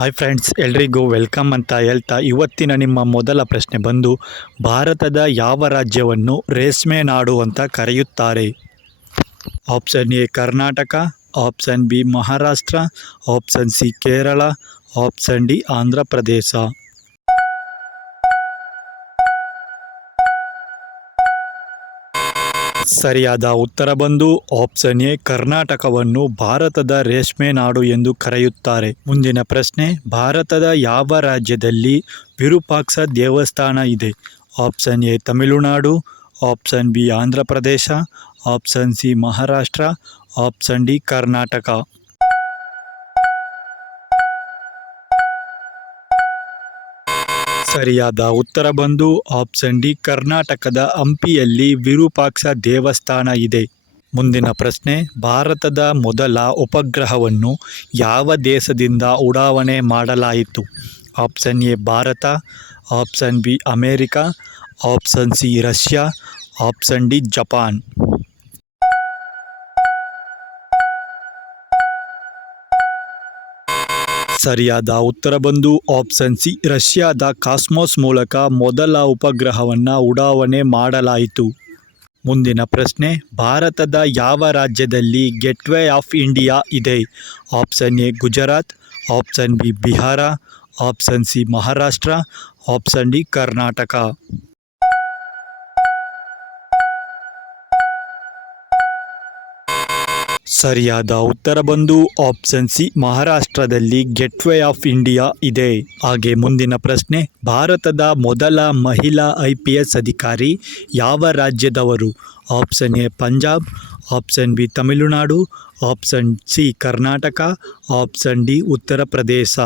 Hi friends, ಎಲ್ರಿಗೂ welcome ಅಂತ ಹೇಳ್ತಾ ಇವತ್ತಿನ ನಿಮ್ಮ ಮೊದಲ ಪ್ರಶ್ನೆ ಬಂದು, ಭಾರತದ ಯಾವ ರಾಜ್ಯವನ್ನು ರೇಷ್ಮೆ ನಾಡು ಅಂತ ಕರೆಯುತ್ತಾರೆ? Option A Karnataka, option B Maharashtra, option C Kerala, option D Andhra Pradesh. ಸರಿಯಾದ ಉತ್ತರ ಬಂದು ಆಪ್ಷನ್ ಎ ಕರ್ನಾಟಕವನ್ನು ಭಾರತದ ರೇಷ್ಮೆ ನಾಡು ಎಂದು ಕರೆಯುತ್ತಾರೆ. ಮುಂದಿನ ಪ್ರಶ್ನೆ, ಭಾರತದ ಯಾವ ರಾಜ್ಯದಲ್ಲಿ ವಿರೂಪಾಕ್ಷ ದೇವಸ್ಥಾನ ಇದೆ? Option A Tamil Nadu, option B Andhra Pradesh, option C Maharashtra, option D Karnataka. ಸರಿಯಾದ ಉತ್ತರ ಬಂದು ಆಪ್ಷನ್ ಡಿ ಕರ್ನಾಟಕದ ಹಂಪಿಯಲ್ಲಿ ವಿರೂಪಾಕ್ಷ ದೇವಸ್ಥಾನ ಇದೆ. ಮುಂದಿನ ಪ್ರಶ್ನೆ, ಭಾರತದ ಮೊದಲ ಉಪಗ್ರಹವನ್ನು ಯಾವ ದೇಶದಿಂದ ಉಡಾವಣೆ ಮಾಡಲಾಯಿತು? Option A Bharat, option B America, option C Russia, option D Japan. ಸರಿಯಾದ ಉತ್ತರ ಬಂದು ಆಪ್ಷನ್ ಸಿ ರಷ್ಯಾದ ಕಾಸ್ಮೋಸ್ ಮೂಲಕ ಮೊದಲ ಉಪಗ್ರಹವನ್ನು ಉಡಾವಣೆ ಮಾಡಲಾಯಿತು. ಮುಂದಿನ ಪ್ರಶ್ನೆ, ಭಾರತದ ಯಾವ ರಾಜ್ಯದಲ್ಲಿ ಗೇಟ್ವೇ ಆಫ್ ಇಂಡಿಯಾ ಇದೆ? Option A Gujarat, option B Bihar, option C Maharashtra, option D Karnataka. ಸರಿಯಾದ ಉತ್ತರ ಬಂದು ಆಪ್ಷನ್ ಸಿ ಮಹಾರಾಷ್ಟ್ರದಲ್ಲಿ ಗೇಟ್ವೇ ಆಫ್ ಇಂಡಿಯಾ ಇದೆ. ಹಾಗೆ ಮುಂದಿನ ಪ್ರಶ್ನೆ, ಭಾರತದ ಮೊದಲ ಮಹಿಳಾ IPS ಅಧಿಕಾರಿ ಯಾವ ರಾಜ್ಯದವರು? Option A Punjab, option B Tamil Nadu, option C Karnataka, option D Uttar Pradesh.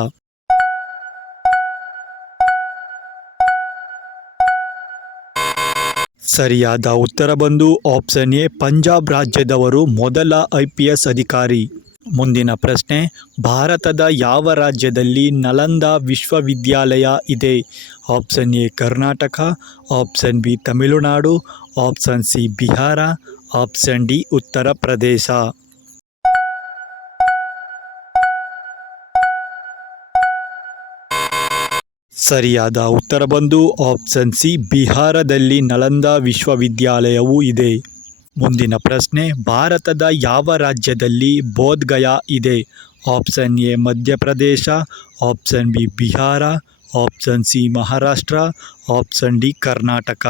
ಸರಿಯಾದ ಉತ್ತರ ಬಂದು ಆಪ್ಷನ್ ಎ ಪಂಜಾಬ್ ರಾಜ್ಯದವರು ಮೊದಲ IPS ಅಧಿಕಾರಿ. ಮುಂದಿನ ಪ್ರಶ್ನೆ, ಭಾರತದ ಯಾವ ರಾಜ್ಯದಲ್ಲಿ ನಲಂದಾ ವಿಶ್ವವಿದ್ಯಾಲಯ ಇದೆ? Option A Karnataka, option B Tamil Nadu, option C Bihar, option D Uttar Pradesh. ಸರಿಯಾದ ಉತ್ತರ ಬಂದು ಆಪ್ಷನ್ ಸಿ ಬಿಹಾರದಲ್ಲಿ ನಲಂದಾ ವಿಶ್ವವಿದ್ಯಾಲಯವು ಇದೆ. ಮುಂದಿನ ಪ್ರಶ್ನೆ, ಭಾರತದ ಯಾವ ರಾಜ್ಯದಲ್ಲಿ ಬೋಧ್ ಗಯಾ ಇದೆ? Option A Madhya Pradesh, option B Bihar, option C Maharashtra, option D Karnataka.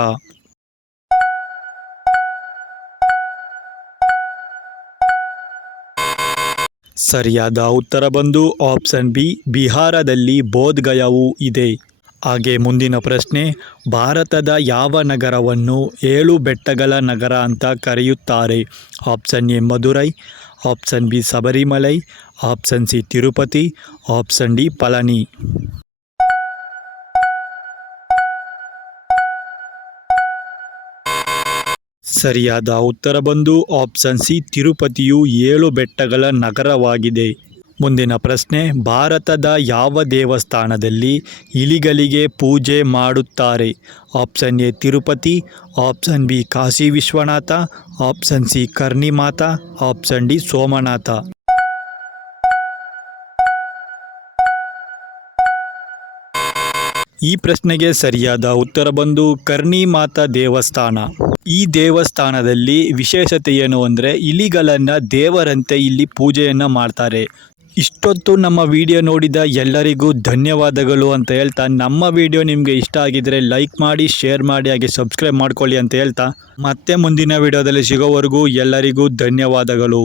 ಸರಿಯಾದ ಉತ್ತರ ಬಂದು ಆಪ್ಷನ್ ಬಿ ಬಿಹಾರದಲ್ಲಿ ಬೋಧ್ ಗಯಾವು ಇದೆ. ಹಾಗೆ ಮುಂದಿನ ಪ್ರಶ್ನೆ, ಭಾರತದ ಯಾವ ನಗರವನ್ನು 7 ಬೆಟ್ಟಗಳ ನಗರ ಅಂತ ಕರೆಯುತ್ತಾರೆ? Option A Madurai, option B Sabarimala, option C Tirupati, option D Palani. ಸರಿಯಾದ ಉತ್ತರ ಬಂದು ಆಪ್ಷನ್ ಸಿ ತಿರುಪತಿಯು 7 ಬೆಟ್ಟಗಳ ನಗರವಾಗಿದೆ. ಮುಂದಿನ ಪ್ರಶ್ನೆ, ಭಾರತದ ಯಾವ ದೇವಸ್ಥಾನದಲ್ಲಿ ಇಲಿಗಳಿಗೆ ಪೂಜೆ ಮಾಡುತ್ತಾರೆ? Option A Tirupati, option B Kashi Vishwanath, option C Karni Mata, option D Somnath. ಈ ಪ್ರಶ್ನೆಗೆ ಸರಿಯಾದ ಉತ್ತರ ಬಂದು ಕರ್ಣಿ ಮಾತಾ ದೇವಸ್ಥಾನ. ಈ ದೇವಸ್ಥಾನದಲ್ಲಿ ವಿಶೇಷತೆ ಏನು ಅಂದರೆ, ಇಲಿಗಳನ್ನು ದೇವರಂತೆ ಇಲ್ಲಿ ಪೂಜೆಯನ್ನು ಮಾಡ್ತಾರೆ. ಇಷ್ಟೊತ್ತು ನಮ್ಮ ವಿಡಿಯೋ ನೋಡಿದ ಎಲ್ಲರಿಗೂ ಧನ್ಯವಾದಗಳು ಅಂತ ಹೇಳ್ತಾ, ನಮ್ಮ ವಿಡಿಯೋ ನಿಮಗೆ ಇಷ್ಟ ಆಗಿದ್ರೆ ಲೈಕ್ ಮಾಡಿ, ಶೇರ್ ಮಾಡಿ, ಹಾಗೆ ಸಬ್ಸ್ಕ್ರೈಬ್ ಮಾಡ್ಕೊಳ್ಳಿ ಅಂತ ಹೇಳ್ತಾ, ಮತ್ತೆ ಮುಂದಿನ ವಿಡಿಯೋದಲ್ಲಿ ಸಿಗೋವರೆಗೂ ಎಲ್ಲರಿಗೂ ಧನ್ಯವಾದಗಳು.